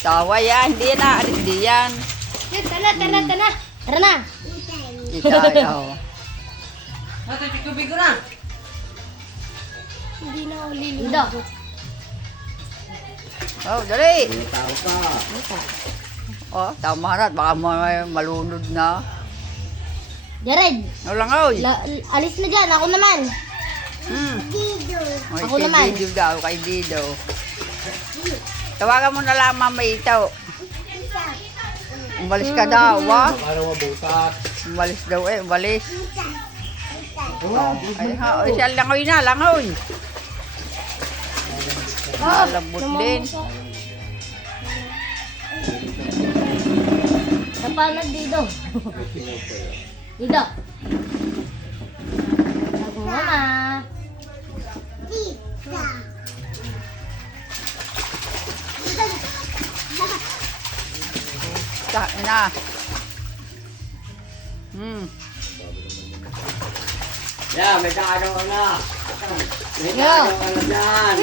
Tawa yan, hindi na, hindi yan. Tara na. Tara na. Ikaw. Hindi na ako liligo. Oh, dali. Tao pa. Oh, tama na. Baka malunod na. Jared, Walang oy. alis na dyan. Ako naman. Oy, Ako kay naman. Dido daw, kay Dido. Tawagan mo na lang Mama Ito. Umalis ka daw, ha? Para mabutat. Umalis daw umalis. Oh, ay ha, oy, siya langoy na, langoy. Malambot din. Napalag dito. Dito. Ako mama. Saan na? Yeah, may kaano ka na. May Yeah. kaano ka na dyan.